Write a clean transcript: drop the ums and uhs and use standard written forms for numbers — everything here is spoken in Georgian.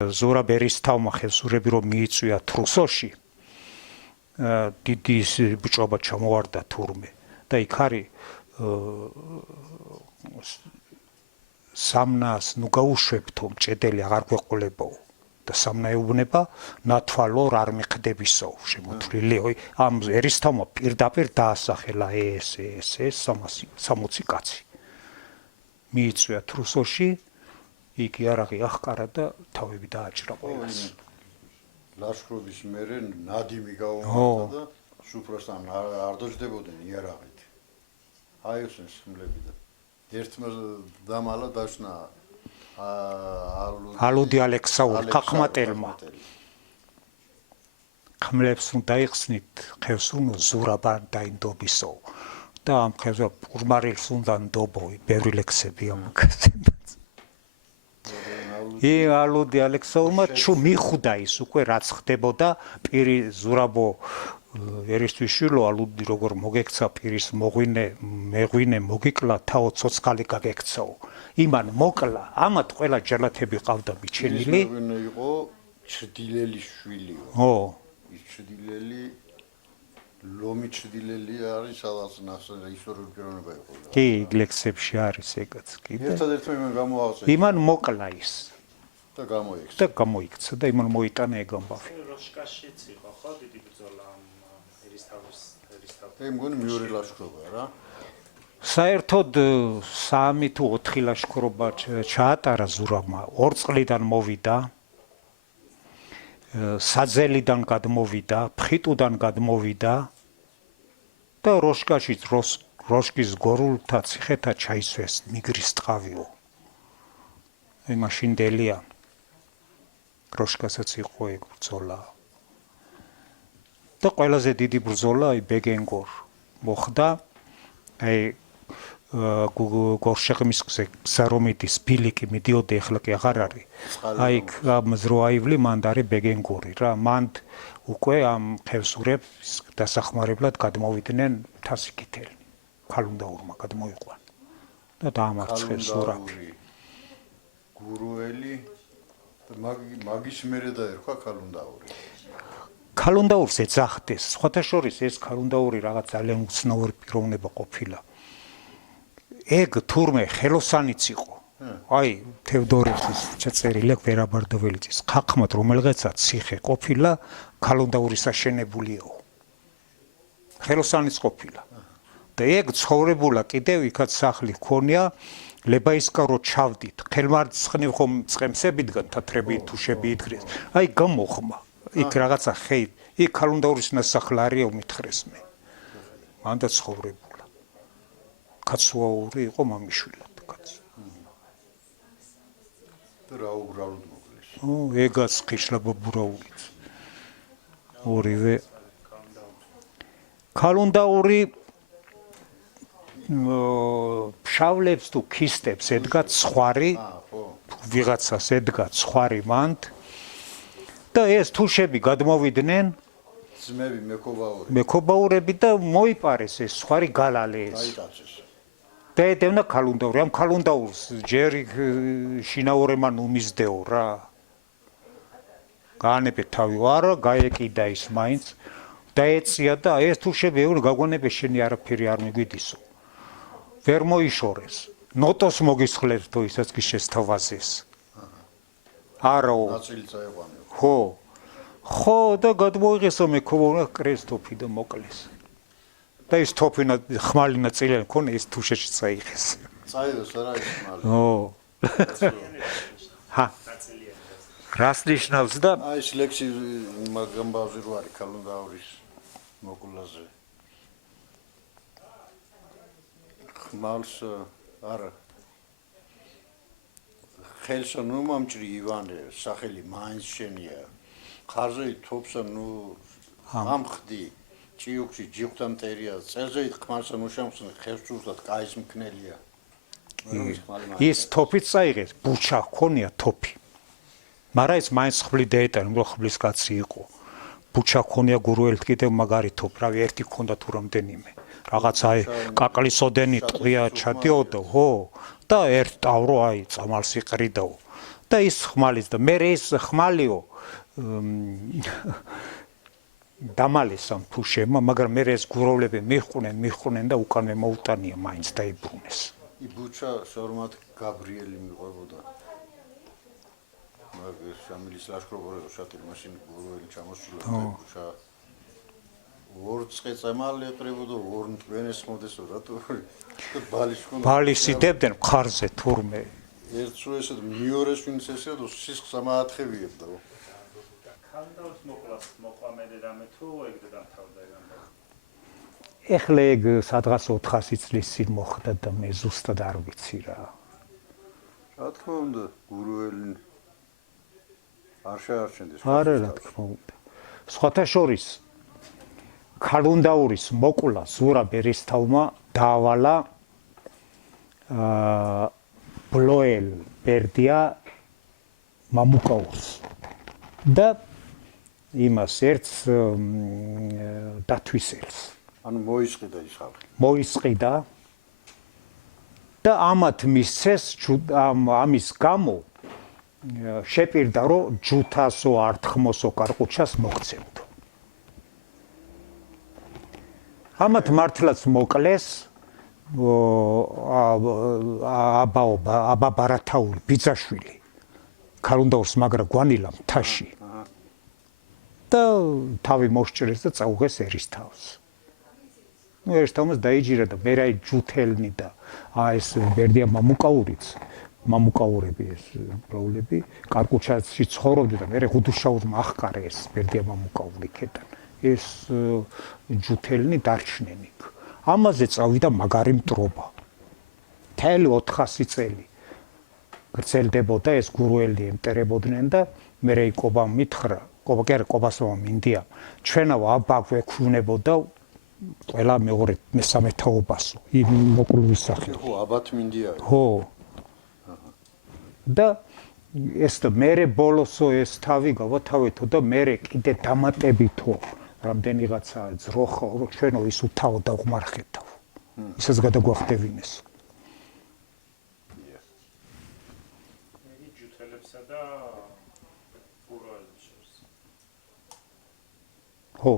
ზურაბ ერისთავმა ხევსურები რომ მიიწვია თრუსოში დიდი ბჭობა ჩამოვარდა თურმე და იქ არის სამნას ნუ გაუშვებთო მჭედელი აღარ გვეყოლებაო და სამნა ეუბნება ნათვალო არ მიხდებისო შემოთვლილიო ამ ერისთავმა პირდაპირ დაასახელა ეს 360 კაცი მიიწვია თრუსოში იქ იარაღი აღკარა და თავები დააჭრა ყველას ლაშქრობის მერე ნადიმი გაუმართა და სუფროსთან არ დოჯდებოდნენ იარაღით აიოსენ სმლები და ერთმა დამალა დაშნა ალუდი ალექსაური ხახმატელმა ხმლებს რომ დაიხსნით ხევს უნდა ზურაბან დაინდობისო და ამ ხევსა პურმარილს უნდა ნდობოი ბევრი ლექსები ამაკაზე ალუდი ალექსაურმა ჩუ მიხვდა ის უკვე რაც ხდებოდა პირი ზურაბო ერისთვისშვილო ალუდი როგორ მოგექცა პირის მეღვინე მოგიკლა თაო ცოცხალი გაგექცაო იმან მოკლა ამათ ყველა ჯალათები ყავდა მიჩენილი იყო ჩრდილელი შვილიო ო ის ჩრდილელი ლომი ჩრდილელი არის სადაც ისტორიული პიროვნება იყო კი ლექსებში არის ეგაც კიდე ერთადერთი იმან გამოაცხადა იმან მოკლა ის და გამოიქცა და გამოიქცა და იმან მოიტანა ეგ ამბავი როშკაშიც იყო ხო დიდი ბრძოლა ამ ერისთავის მე მგონი მეორე ლაშქრობა რა საერთოდ 3 თუ 4 ლაშქრობა ჩაატარა ზურაბმა 2 წლიდან მოვიდა საძელიდან გადმოვიდა ფხიტუდან გადმოვიდა და როშკაშიც როშკის გორულთა ციხეთა ჩაისვეს მიგრის ტყავიო მაშინდელია როშკასაც იყო ეგ ბრძოლა და ყველაზე დიდი ბრძოლა აი ბეგენგორ მოხდა აი გორშეღმის გზა რომ იდის ბილიკი მიდიოდა ეხლა კი აღარ არის აი მზროაივლი მანდ არის ბეგენგორი რა მანდ უკვე ამ ხევსურებს დასახმარებლად გადმოვიდნენ თასიკითელი ქალუნდაურმა გადმოიყვან და დაამარცხეს ზურაბი გურუელი მაგის მერე დაერქვა ქალუნდაური ქალუნდაურს ეძახდეს სხვათა შორის ეს ქალუნდაური რაღაც ძალიან უცნაური პიროვნება ყოფილა ეგ თურმე ხელოსანიც იყო აი თევდორეთის ჩაწერილი აქვს ვერაბარდოველიძის ხახმად რომელღაცა ციხე ყოფილა ქალუნდაურის აშენებულიო ხელოსანიც ყოფილა და ეგ ცხოვრებულა კიდევ იქაც სახლი ჰქონია ლებაისკარო ჩავდით ხელმარცხნივ ხომ წყემსებიდგან თათრები თუშები იდგრეს აი გამოხმა იქ რაღაცა ხეი იქ ქალუნდაურის ნასახლი არისო მითხრეს მე მანდა ცხოვრებულა კაცუაური იყო მამიშვილად კაც რა უბრალოდ მოკლეს ო ეგაც ხიშლაბა ბურაულიც ორივე ქალუნდაური ფშავლებს თუ ქისტებს ედგა ცხარი ვიღაცას ედგა ცხარი მანდ და ეს თუშები გადმოვიდნენ ძმები მეკობაურები და მოიპარეს ეს ცხარი გალალე ეს და ედევნა ქალუნდაური ამ ქალუნდაურს ჯერი შინაურემან უმიზდეო რა გაანებე თავი არა გაეკიდა ის მაინც დაეწია და ეს თუშები ეუბნე გაგონებე შენი არაფერი არ მიგვიდისო ვერ მოიშორეს ნოტოს მოგისხლებს თუ ისაც კი შესთავაზეს არაო ნაწილი წაეყვანე ხო და გადმოიღესო მეკონა კრესტოფი და მოკლეს და ის თოფინა ხმალინა წილენ ქონე ეს თუშეში წაიღეს წაიღეს რა ის ხმალი ჰა რას ნიშნავს და აი ეს ლექსი მაგამბავზე რო არის ქალუნდაურის მოკვლაზე ხმალს არა ხელსა ნუ მომჭრი ივანე სახელი მაინც შენია ხარზე თოფსა ნუ ამხდი ჭიუქში ჯიხთან ტერია წელზე ხმალსა ნუ შემხსნე ხევსურსად კაის მკნელია ის თოფიც წაიღეს ბუჩა ჰქონია თოფი მაგრამ ეს მაინც ხვლი დაეტანა რომ ხვლის კაცი იყო ბუჩა ჰქონია გურუელთ კიდევ მაგარი თოფი რავი ერთი ჰქონდა თუ რამდენიმე რაღაც აი კაკლისოდენი ტყვია ჩადიოდა ხო და ერთ ტავრო აი წამალს იყრიდაო და ის ხმალიც და მე ეს ხმალიო დამალეს ამ ფუშებმა, მაგრამ მე ეს გუროვლები მიხვნენ და უკანვე მოუტანია მაინც დაიბრუნეს. იბუჩა სორმატ გაბრიელი მიყვებოდა. მაგ შამილის ლაშქრობორე შატილ მაშინ გუროელი ჩამოსულა იბუჩა ორწყე წამალი ეყრებოდა ორ მტვენეს ხმოდესო რატო ბალის ხმოდა ბალისიდებდნენ მხარზე თურმე ერთს ესეთ მეორეს ვინც ესეთ სისხლს ამაათხევიებდა. ქალდაურს მოყვამედე რამე თუ ეგ დამთავრდა ეგ. ეხლა ეგ სადღაც 400 წლის წინ მოხდა და მე ზუსტად არ ვიცი რა. რა თქმა უნდა გუროელი არ შეარჩენდეს. არა რა თქმა უნდა. სხვათა შორის ქალუნდაურის მოკლა ზურაბ ერისთავმა დაავალა ბლოელ ბერდია მამუკაურს და იმას ერთს დათვისელს ანუ მოისყიდა ის ხალხი. მოისყიდა და ამათ მისცეს ამის გამო შეპირდა რომ ჯუთასო ართხმოსო კარყუჩას მოგცემდო. ამათ მართლაც მოკლეს აბა ბარათაული ბიძაშვილი ქალუნდაურს მაგრა გვანილა მთაში და თავი მოსჭრეს და წაუღეს ერისთავს. ნუ ერისთავმაც დაიჯირა და მე რაი ჯუთელნი და ეს ბერდია მამუკაურები ეს პროვლები კარკუჩაში ცხოვრობდნენ და მე ღუდუშაურმა ახკარა ეს ბერდია მამუკაური ქეთან ეს ჯუთელნი დარჩნენ იქ. ამაზე წავიდა მაგარი მტრობა. მთელი 400 წელი გრძელდებოდა ეს გურუელი ემტერებოდნენ და მე რეკობა მითხრა კობასმა მინდია ჩვენავ აბა გვექვნებოდა ყველა მეორე მესამე თაობასო იმ მოკლუის სახით. ხო აბათ მინდია. ხო. და ეს და მე ბოლოსო ეს თავი გავათავეთო და მე კიდე დამატებითო რამდენიღაცა ძროხა რომ ჩვენო ის უთავო და უღმარხეთავ. ისაც გადაგვახტევინეს. იგი ჯუთელებსა და გუროელებს შორის. ხო.